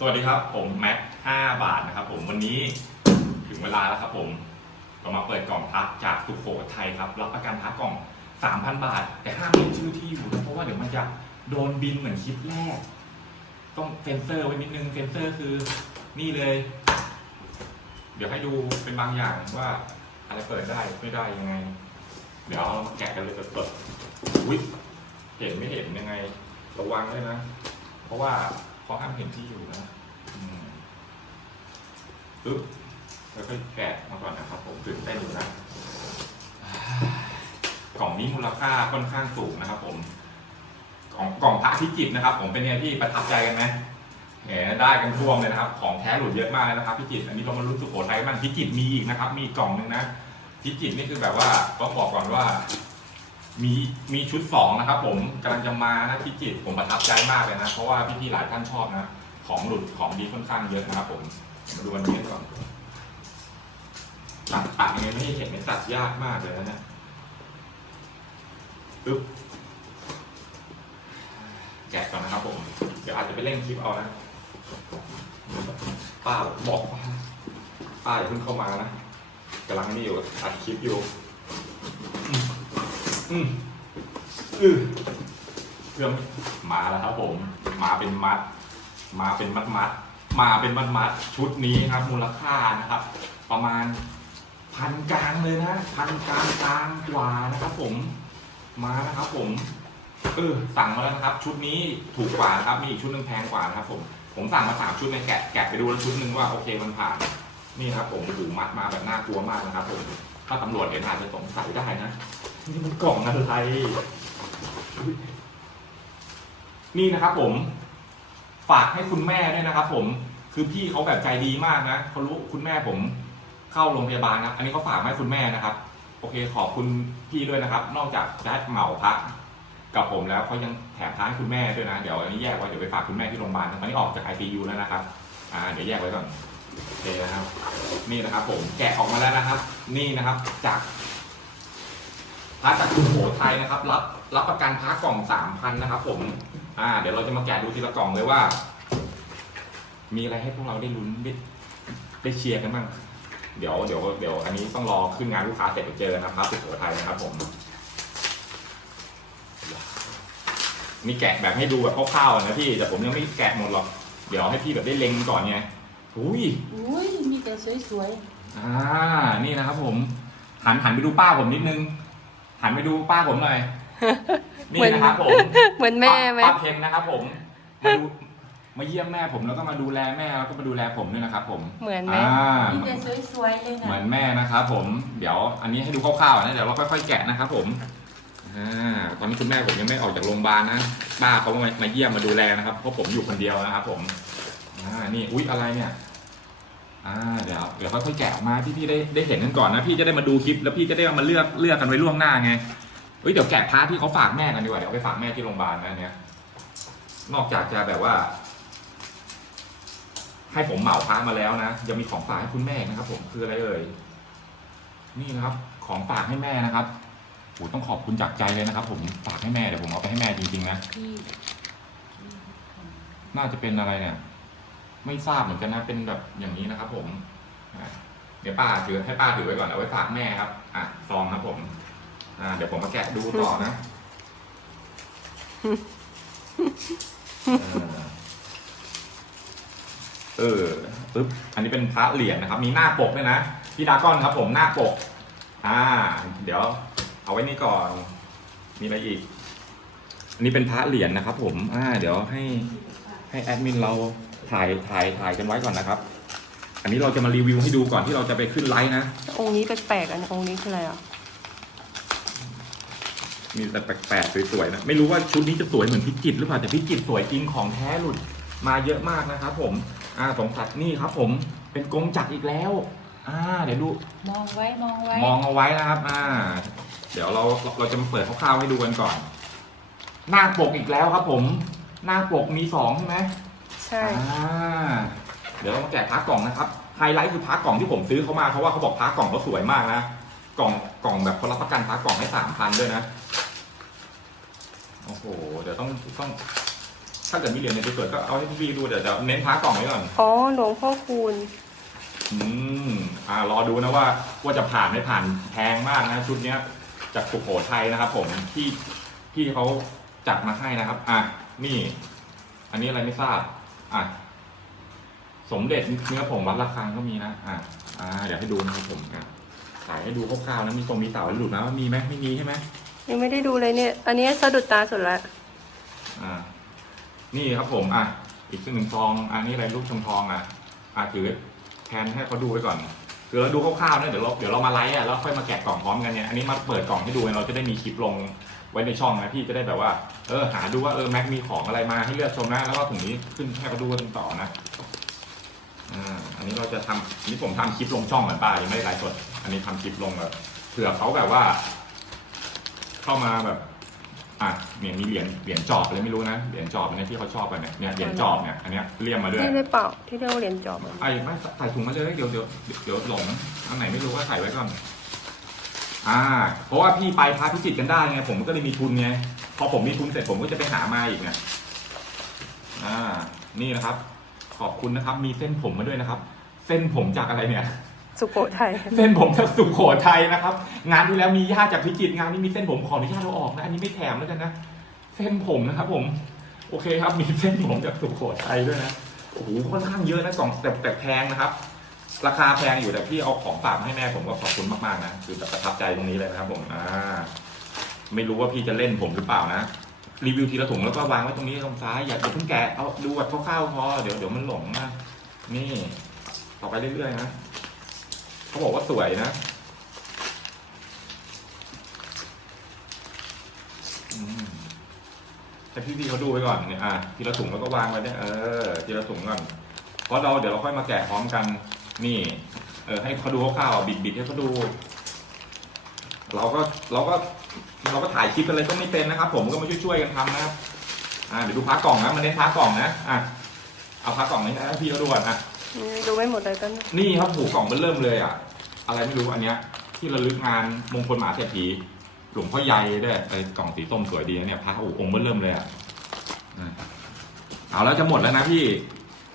สวัสดีครับผมแม็ก5บาทนะครับผมวันนี้ถึงเวลาแล้วครับผมเรามาเปิดกล่องพักจากสุโขทัยครับรับประกันพักกล่อง 3,000 บาท แต่ห้ามเขียนชื่อที่อยู่นะเพราะว่าเดี๋ยวมันจะโดนบินเหมือนคลิปแรก ต้องเซ็นเซอร์ไว้นิดนึงเซ็นเซอร์คือนี่เลย เดี๋ยวให้ดูเป็นบางอย่างว่าอะไรเปิดได้ไม่ได้ยังไง เดี๋ยวเรามาแกะกันเลยสดๆอุ้ยเห็นไม่เห็นยังไง ระวังด้วยนะ เพราะว่า เขาห้ามเห็นที่อยู่นะอืมปึ๊บแล้วก็แกะมาก่อนนะครับ ผมตื่นเต้นอยู่นะกล่องนี้มูลค่าค่อนข้างสูงนะครับ ผมกล่องกล่องพระพิจิตรนะครับ ผมเป็นเนี่ยที่ประทับใจกันไหมแหมได้กันท่วมเลยนะครับ ของแท้หลุดเยอะมากเลยนะครับพิจิตรอันนี้เรามารู้สุโขทัยบ้างพิจิตรมีอีกนะครับ มีกล่องหนึงนะพิจิตรนี่คือแบบว่าต้องบอกก่อนว่า มีมีชุดสองนะครับผมกำลังจะมานะพิจิตรผมประทับใจมากเลยนะ เพราะว่าพี่ๆหลายท่านชอบนะ ของหลุดของดีค่อนข้างเยอะนะครับผมมาดูวันนี้ก่อนตัดตัดยังไงไม่เห็นไม่ตัดยากมากเลยนะเนี่ยปึ๊บแกะก่อนนะครับผม เดี๋ยวอาจจะไปเล่นคลิปเอานะ ป้าบอกป้าอย่าเพิ่งเข้ามานะกำลังนี่อยู่อัดคลิปอยู่ อืมอือเครื่องมาแล้วครับผม มาเป็นมัด มาเป็นมัดมัด มาเป็นมัดมัดชุดนี้ครับมูลค่านะครับ ประมาณพันกลางเลยนะพันกลางกลางกว่านะครับ ผม มานะครับผมเออสั่งมาแล้วนะครับ ชุดนี้ถูกกว่านะครับ มีอีกชุดหนึงแพงกว่านะครับ ผม ผมสั่งมาสามชุดในแกะแกะไปดูแล้วชุดหนึ่งว่าโอเคมันผ่าน นี่ครับ ผมหูมัดมาแบบน่ากลัวมากนะครับ ผม ถ้าตำรวจเห็นอาจจะสงสัยได้นะ นี่มันกล่องอะไร นี่นะครับผม ฝากให้คุณแม่ด้วยนะครับ ผม คือพี่เขาแบบใจดีมากนะเขารู้คุณแม่ผม เข้าโรงพยาบาลครับอันนี้เขาฝากให้คุณแม่นะครับ โอเคขอบคุณพี่ด้วยนะครับ นอกจากได้เหมาพักกับผมแล้วเขายังแถมท้ายคุณแม่ด้วยนะ เดี๋ยวอันนี้แยกไว้เดี๋ยวไปฝากคุณแม่ที่โรงพยาบาลตอนนี้ออกจากไอซียูแล้วนะครับ อ่า เดี๋ยวแยกไว้ก่อนโอเคนะครับ นี่นะครับ ผมแกะออกมาแล้วนะครับ นี่นะครับ จาก พระจากสุโขทัยนะครับ รับรับประกันพระกล่องสามพันนะครับ ผม อ่า เดี๋ยวเราจะมาแกะดูทีละกล่องเลยว่า มีอะไรให้พวกเราได้ลุ้นได้ได้เชียร์กันบ้างเดี๋ยวเดี๋ยวเดี๋ยวอันนี้ต้องรอขึ้นงานลูกค้าเสร็จไปเจอกันนะครับสุโขทัยนะครับผมมีแกะแบบให้ดูแบบคร่าวๆนะพี่แต่ผมยังไม่แกะหมดหรอกเดี๋ยวให้พี่แบบได้เล็งก่อนไงอุ้ยอุ้ยมีแต่สวยอ่านี่นะครับ ผมหันหันไปดูป้าผมนิดนึง หันไปดูป้าผมหน่อย นี่นะครับผมๆเหมือนแม่ไหมป้าเพนนะครับผม มาดูมาเยี่ยมแม่ผมแล้วก็มาดูแลแม่แล้วก็มาดูแลผมด้วยนะครับผม เหมือนไหมอ่ามีแต่สวยๆเลยเหมืนะอนแม่นะครับผม เดี๋ยวอันนี้ให้ดูคร่าวๆนะเดี๋ยวเราค่อยๆแกะนะครับผมอ่าตอนนี้คุณแม่ผมยังไม่ออกจากโรงพยาบาลนะป้าเขามามาเยี่ยมมาดูแลนะครับเพราะผมอยู่คนเดียวนะครับผมอ่านี่อุ๊ยอะไรเนี่ย อ่าเดี๋ยวเดี๋ยวค่อยๆแกะออกมาพี่พี่ๆได้ได้เห็นกันก่อนนะพี่จะได้มาดูคลิปแล้วพี่จะได้มาเลือกเลือกกันไว้ล่วงหน้าไงเฮ้ยเดี๋ยวแกะพาร์ทที่เขาฝากแม่กันดีกว่าเดี๋ยวเอาไปฝากแม่ที่โรงพยาบาลนะเนี่ยนอกจากจะแบบว่า ให้ผมเหมาพาร์ทมาแล้วนะยังมีของฝากให้คุณแม่อีกนะครับ ผมคืออะไรเอ่ยนี่นะครับ ของฝากให้แม่นะครับโหต้องขอบคุณจากใจเลยนะครับ ผมฝากให้แม่เดี๋ยวผมเอาไปให้แม่จริงๆนะพี่น่าจะเป็นอะไรเนี่ย ไม่ทราบเหมือนกันนะเป็นแบบอย่างนี้นะครับ ผมเดี๋ยวป้าถือให้ป้าถือไว้ก่อนเอาไว้ฝากแม่ครับอะซองครับผมอ่าเดี๋ยวผมมาแกะดูต่อนะเออปึ๊บอันนี้เป็นพระเหรียญนะครับ มีหน้าปกด้วยนะพี่ดาก้อนครับ ผมหน้าปก อ่า เดี๋ยว เอาไว้นี่ก่อนมีอะไรอีกอันนี้เป็นพระเหรียญนะครับ ผม อ่า เดี๋ยวให้ให้แอดมินเรา ถ่ายถ่ายถ่ายกันไว้ก่อนนะครับ อันนี้เราจะมารีวิวให้ดูก่อนที่เราจะไปขึ้นไลฟ์นะ องค์นี้แปลกๆอันนี้องค์นี้คืออะไรอะ มีแต่แปลกๆสวยๆนะไม่รู้ว่าชุดนี้จะสวยเหมือนพิจิตรหรือเปล่าแต่พิจิตรสวยจริงของแท้หลุดมาเยอะมากนะครับ ผมอ่าสงสัยนี่ครับ ผมเป็นกงจักรอีกแล้วอ่าเดี๋ยวดู มองไว้มองไว้ มองเอาไว้นะครับอ่าเดี๋ยวเราเราจะมาเปิดคร่าวๆให้ดูกันก่อน หน้าปกอีกแล้วครับ ผม หน้าปกมีสองใช่ไหม ใช่ อ่าเดี๋ยวเรามาแกะพาร์ทกล่องนะครับ ไฮไลท์คือพาร์ทกล่องที่ผมซื้อเขามาเพราะว่าเขาบอกพาร์ทกล่องเขาสวยมากนะ กล่องกล่องแบบเขารับประกันพาร์ทกล่องให้สามพันด้วยนะ โอ้โห เดี๋ยวต้องต้อง ถ้าเกิดมีเหรียญในสวยๆก็เอาให้พี่ๆดูเดี๋ยวจะเน้นพระกล่องไว้ก่อน อ๋อหลวงพ่อคูณ อืม อ่ารอดูนะว่าว่าจะผ่านไม่ผ่านแพงมากนะชุดเนี้ย จากสุโขทัยนะครับผมที่พี่เขาจัดมาให้นะครับ อะนี่ อันนี้อะไรไม่ทราบ อะสมเด็จเนื้อผงวัดระฆังก็มีนะอะอ่าเดี๋ยวให้ดูนะครับผมอะถ่ายให้ดูคร่าวๆนะมีตรงมีเต่าหลุดนะมีไหมไม่มีใช่ไหมยังไม่ได้ดูเลยเนี่ย อันนี้สะดุดตาสุดละอ่า นี่ครับผมอะอีกหนึ่งซอง อันนี้อะไรลูกชมทองอะอะถือแทนให้เขาดูไว้ก่อนคือเราดูคร่าวๆนะเดี๋ยวเราเดี๋ยวเรามาไลฟ์อะแล้วค่อยมาแกะกล่องพร้อมกันเนี่ยอันนี้มาเปิดกล่องให้ดูเราจะได้มีคลิปลง ไว้ในช่องนะพี่จะได้แบบว่า เออหาดูว่าเออแม็กมีของอะไรมาให้เลือกชมนะแล้วก็ถุงนี้ขึ้นให้เขาดูกันต่อนะอ่าอันนี้เราจะทำอันนี้ผมทำคลิปลงช่องเหมือนป้ายังไม่ได้ไลฟ์สดอันนี้ทำคลิปลงแบบเผื่อเขาแบบว่า เข้ามาแบบอะเนี่ยมีเหรียญเหรียญจอบอะไรไม่รู้นะเหรียญจอบอันนี้ที่เขาชอบกันเนี่ยเนี่ยเหรียญจอบเนี่ยอันเนี้ยเลี่ยมมาด้วยที่ได้เปล่าที่เรียกว่าเหรียญจอบอะไอ้ไม่ใส่ถุงมาเลยเดี๋ยวเดี๋ยวเดี๋ยวหลงอันไหนไม่รู้ก็ใส่ไว้ก่อน อ่าเพราะว่าพี่ไปพาพิจิตรกันได้ไงผมก็เลยมีทุนไงพอผมมีทุนเสร็จผมก็จะไปหามาอีกไงอ่า นี่นะครับ ขอบคุณนะครับ มีเส้นผมมาด้วยนะครับ เส้นผมจากอะไรเนี่ย สุโขทัยเส้นผมจากสุโขทัยนะครับ งานที่แล้วมีญาติจากพิจิตรงานนี้มีเส้นผมขออนุญาตเราออกนะอันนี้ไม่แถมแล้วกันนะเส้นผมนะครับ ผม โอเคครับ มีเส้นผมจากสุโขทัยด้วยนะโอ้โหค่อนข้างเยอะนะกล่องแต่แต่แพงนะครับ ราคาแพงอยู่แต่พี่เอาของฝากมาให้แม่ผมก็ขอบคุณมากๆนะคือแบบประทับใจตรงนี้เลยนะครับผมอ่าไม่รู้ว่าพี่จะเล่นผมหรือเปล่านะรีวิวทีละถุงแล้วก็วางไว้ตรงนี้ตรงซ้ายอย่าอย่าเพิ่งแกะเอาดูแบบคร่าวๆพอเดี๋ยวเดี๋ยวมันหลงนะนี่ต่อไปเรื่อยๆนะเขาบอกว่าสวยนะให้พี่พี่เขาดูไปก่อนเนี่ยอะทีละถุงแล้วก็วางไว้เนี่ยเออทีละถุงก่อนเพราะเราเดี๋ยวเราค่อยมาแกะพร้อมกัน นี่ เออให้เขาดูคร่าวๆบิดบิดๆให้เขาดู เราก็เราก็เราก็ถ่ายคลิปอะไรก็ไม่เป็นนะครับ ผมก็มาช่วยๆกันทำนะครับ อ่าเดี๋ยวดูพักกล่องนะมันเน้นพักกล่องนะอะเอาพักกล่องนี้นะให้พี่เขาดูก่อนอะดูไม่หมดเลยกันนี่ครับผูกกล่องมันเริ่มเลยอะ อะไรไม่รู้อันเนี้ย ที่ระลึกงานมงคลมหาเศรษฐีหลวงพ่อใหญ่ด้วยไอ้กล่องสีส้มสวยดีนะเนี่ยพระโอ้องค์มันเริ่มเลยอะอะเอาแล้วจะหมดแล้วนะพี่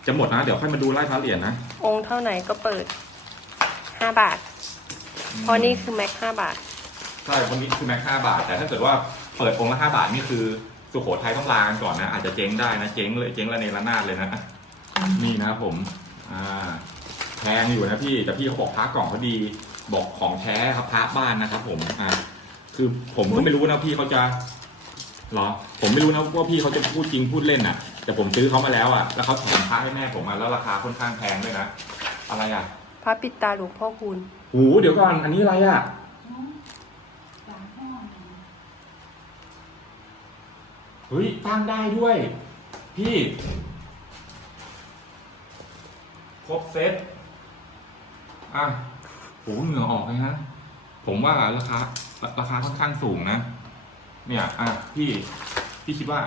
จะหมดนะ เดี๋ยวค่อยมาดูไล่พระเหรียญนะองค์เท่าไหนก็เปิดห้าบาท เพราะนี่คือแม็กห้าบาท ใช่คนนี้คือแม็กห้าบาท แต่ถ้าเกิดว่าเปิดองค์ละห้าบาทนี่คือสุโขทัยต้องลากันก่อนนะ อาจจะเจ๊งได้นะ เจ๊งเลยเจ๊งระเนระนาดเลยนะ นี่นะครับผม อ่าแพงอยู่นะพี่ แต่พี่เขาบอกพระกล่องเขาดี บอกของแท้ครับพระบ้านนะครับ ผม อ่า คือผมก็ไม่รู้นะพี่เขาจะเหรอ ผมไม่รู้นะว่าพี่เขาจะพูดจริงพูดเล่นอะ แต่ผมซื้อเขามาแล้วอะ แล้วเขาแถมพระให้แม่ผมอะแล้วราคาค่อนข้างแพงด้วยนะ อะไรอะพระปิดตาหลวงพ่อคูณหูเดี๋ยวก่อน อันนี้อะไรอะ เฮ้ยตั้งได้ด้วย พี่ ครบเซต อะโหเหงื่อออกเลยนะผมว่าราคาราคาค่อนข้างสูงนะ เนี่ย อะ พี่ พี่คิดว่า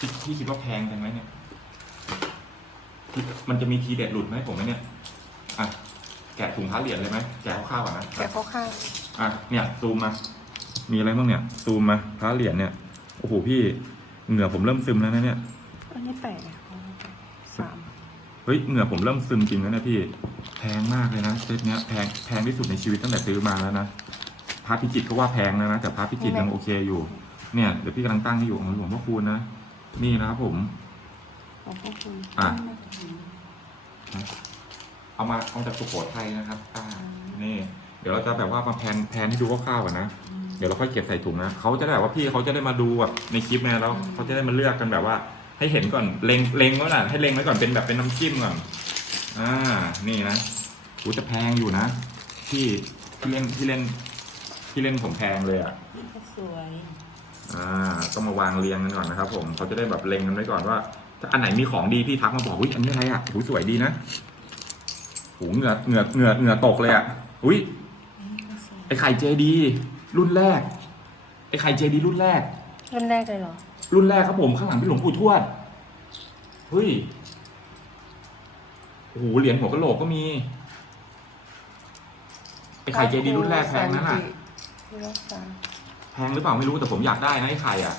พี่พี่คิดว่าแพงจังไหมเนี่ย มันจะมีทีเด็ดหลุดไหมผมไหมเนี่ยอะแกะถุงพระเหรียญเลยไหมแกะคร่าวๆก่อนนะแกะข้าวอะเนี่ยซูมมา มีอะไรบ้างเนี่ยซูมมาพระเหรียญเนี่ยโอ้โหพี่เหงื่อผมเริ่มซึมแล้วนะเนี่ยอันนี้แปดอะสามเฮ้ยเหงื่อผมเริ่มซึมจริงแล้วนะพี่แพงมากเลยนะเซตเนี้ยแพงแพงที่สุดในชีวิตตั้งแต่ซื้อมาแล้วนะพระพิจิตรก็ว่าแพงนะนะแต่พระพิจิตรยังโอเคอยู่เนี่ยเดี๋ยวพี่กำลังตั้งให้อยู่ของหลวงพ่อคูณนะ นี่นะครับผมหลวงพ่อคูณอะ เอามาเอาจากสุโขทัยนะครับอ่านี่ เดี๋ยวเราจะแบบว่ามาแพนแพนให้ดูคร่าวๆก่อนนะ เดี๋ยวเราค่อยเก็บใส่ถุงนะเขาจะได้แบบว่าพี่เขาจะได้มาดูแบบในคลิปไงแล้วเขาจะได้มาเลือกกันแบบว่า ให้เห็นก่อนเล็งเล็งไว้น่ะให้เล็งไว้ก่อนเป็นแบบเป็นน้ำจิ้มก่อนอ่า นี่นะกูจะแพงอยู่นะที่ที่เล่นที่เล่นที่เล่นผมแพงเลยอะสวย อ่าต้องมาวางเรียงกันก่อนนะครับ ผมเขาจะได้แบบเล็งกันไว้ก่อนว่าถ้าอันไหนมีของดีพี่ทักมาบอกอุ้ยอันนี้อะไรอะหูสวยดีนะหูเหงื่อเหงื่อเหงื่อเหงื่อตกเลยอะอุ้ยไอไข่เจดีรุ่นแรกไอไข่เจดีรุ่นแรก รุ่นแรกเลยเหรอ รุ่นแรกครับผมข้างหลังเป็นหลวงปู่ทวดเฮ้ยโอ้โหเหรียญหัวกะโหลกก็มีไอไข่เจดีรุ่นแรกแพงนั้นอะที่รักษาแพ งหรือเปล่าไม่รู้แต่ผมอยากได้นะไอ้ไข่อะ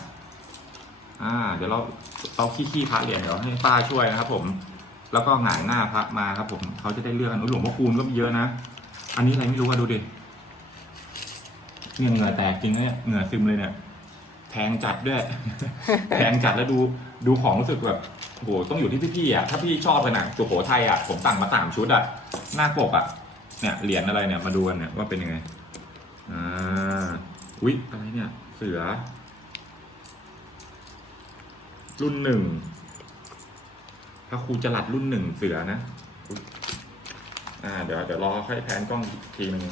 อ่า เดี๋ยวเราเอาขี้ขี้พระเหรียญเดี๋ยวให้ป้าช่วยนะครับ ผม แล้วก็หงายหน้าพระมาครับ ผมเขาจะได้เลือกกันอุ๊ยหลวงพ่อคูณก็มีเยอะนะ อันนี้อะไรไม่รู้อะดูดิเนี่ยเหงื่อแตกจริงเนี่ยเหงื่อซึมเลยเนี่ยแทงจัดด้วยแทงจัดแล้วดูดูของรู้สึกแบบโอ้โหต้องอยู่ที่พี่ๆอะถ้าพี่ชอบกันนะสุโขทัยอะผมสั่งมาสามชุดอะหน้าปกอะเนี่ยเหรียญอะไรเนี่ยมาดูกันเนี่ยว่าเป็นยังไงอ่า อุ๊ยอะไรเนี่ย เสือ รุ่นหนึ่งพระครูจรัดรุ่นหนึ่งเสือนะอุ๊ยอ่า เดี๋ยวเดี๋ยวรอค่อยแพนกล้องอีกทีหนึ่ง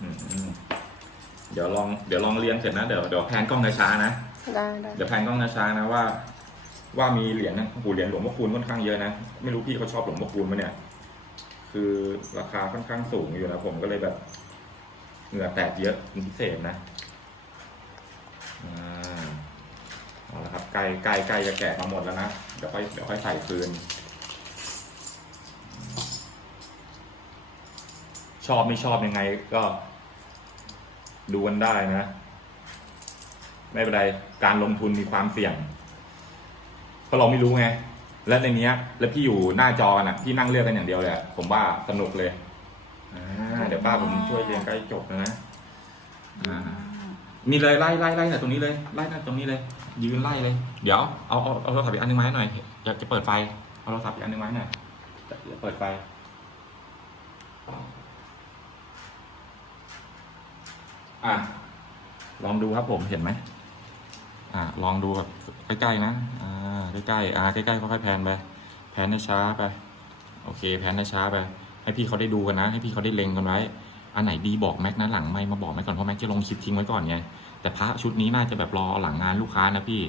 อืมเดี๋ยวลองเดี๋ยวลองเรียงเสร็จนะเดี๋ยวเดี๋ยวแพนกล้องช้าๆนะได้ได้เดี๋ยวแพนกล้องช้าๆนะว่า ว่ามีเหรียญนะโอ้โหเหรียญหลวงพ่อคูณค่อนข้างเยอะนะไม่รู้พี่เขาชอบหลวงพ่อคูณไหมเนี่ย คือราคาค่อนข้างสูงอยู่นะผมก็เลยแบบเหงื่อแตกเยอะเป็นพิเศษนะอ่าเอาละครับใกล้ใกล้ใกล้จะแกะมาหมดแล้วนะเดี๋ยวค่อยเดี๋ยวค่อยใส่คืน ชอบไม่ชอบยังไงก็ ดูกันได้นะ ไม่เป็นไรการลงทุนมีความเสี่ยงเพราะเราไม่รู้ไง และในเนี้ย แล้วพี่อยู่หน้าจอน่ะพี่นั่งเลือกกันอย่างเดียวเลยอะผมว่าสนุกเลยอ่าเดี๋ยวป้าผมช่วยเรียงใกล้จบแล้วนะ อ่ามีเลยไล่ไล่ไล่แต่ตรงนี้เลยไล่แต่ตรงนี้เลย ยืนไล่เลย เดี๋ยวเอาเอาเอาโทรศัพท์อีกอันหนึงมาให้หน่อยอยากจะเปิดไฟเอาโทรศัพท์อีกอันหนึงมาให้หน่อยเดี๋ยวเปิดไฟอะ ลองดูครับผมเห็นไหมอ่าลองดูแบบใกล้ๆนะอ่า ใกล้ๆอ่าใกล้ๆค่อยๆแพนไปแพนให้ช้าไปโอเค แพนให้ช้าไป ให้พี่เขาได้ดูกันนะ ให้พี่เขาได้เล็งกันไว้อันไหนดีบอกแม็กนะหลังไม่มาบอกแม็กก่อนเพราะแม็กจะลงคลิปทิ้งไว้ก่อนไงแต่พระชุดนี้น่าจะแบบรอหลังงานลูกค้านะพี่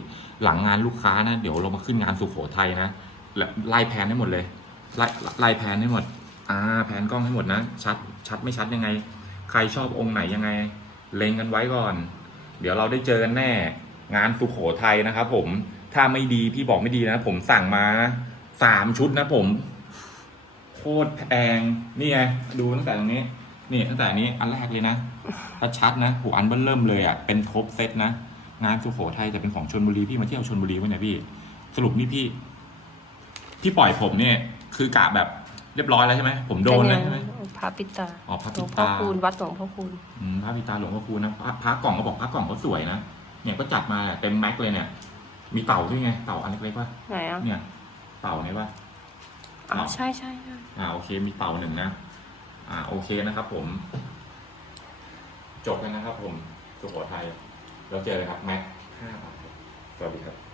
หลังงานลูกค้านะเดี๋ยวเรามาขึ้นงานสุโขทัยนะและไล่แพนให้หมดเลยไล่ไล่แพนให้หมดอ่าแพนกล้องให้หมดนะ ชัดชัดไม่ชัดยังไง ใครชอบองค์ไหนยังไง เล็งกันไว้ก่อน เดี๋ยวเราได้เจอกันแน่ งานสุโขทัยนะครับผม ถ้าไม่ดีพี่บอกไม่ดีนะ ผมสั่งมาสามชุดนะผม โคตรแพงนี่ไงดูตั้งแต่ตรงนี้ นี่ตั้งแต่อันนี้อันแรกเลยนะถ้าชัดนะหูอันเบิ้ลเริ่มเลยอะเป็นครบเซตนะงานสุโขทัยจะเป็นของชนบุรีพี่มาเที่ยวชนบุรีไว้เนี่ยพี่ สรุปนี่พี่พี่ปล่อยผมเนี่ย คือกะแบบเรียบร้อยแล้วใช่ไหมผมโดนเลยใช่ไหมพระปิตาอ๋อพระหลปิวงพ่อตาคูณวัดหลวงพ่อคูณอืมพระพิตาหลวงพ่อคูณนะพระพระกล่องก็บอกพระกล่องก็สวยนะเนี่ยก็จัดมาเต็มแม็กเลยเนี่ย มีเต่าด้วยไง เต่าอันเล็กๆป่ะไหนอะเนี่ย เต่าเนี่ยป่ะอ๋อใช่ใช่ใช่อ่าโอเค มีเต่าหนึ่งนะอ่าโอเคนะครับผม จบแล้วนะครับผมสุโขทัยแล้วเจอเลยครับแม็กห้าบาทสวัสดีครับ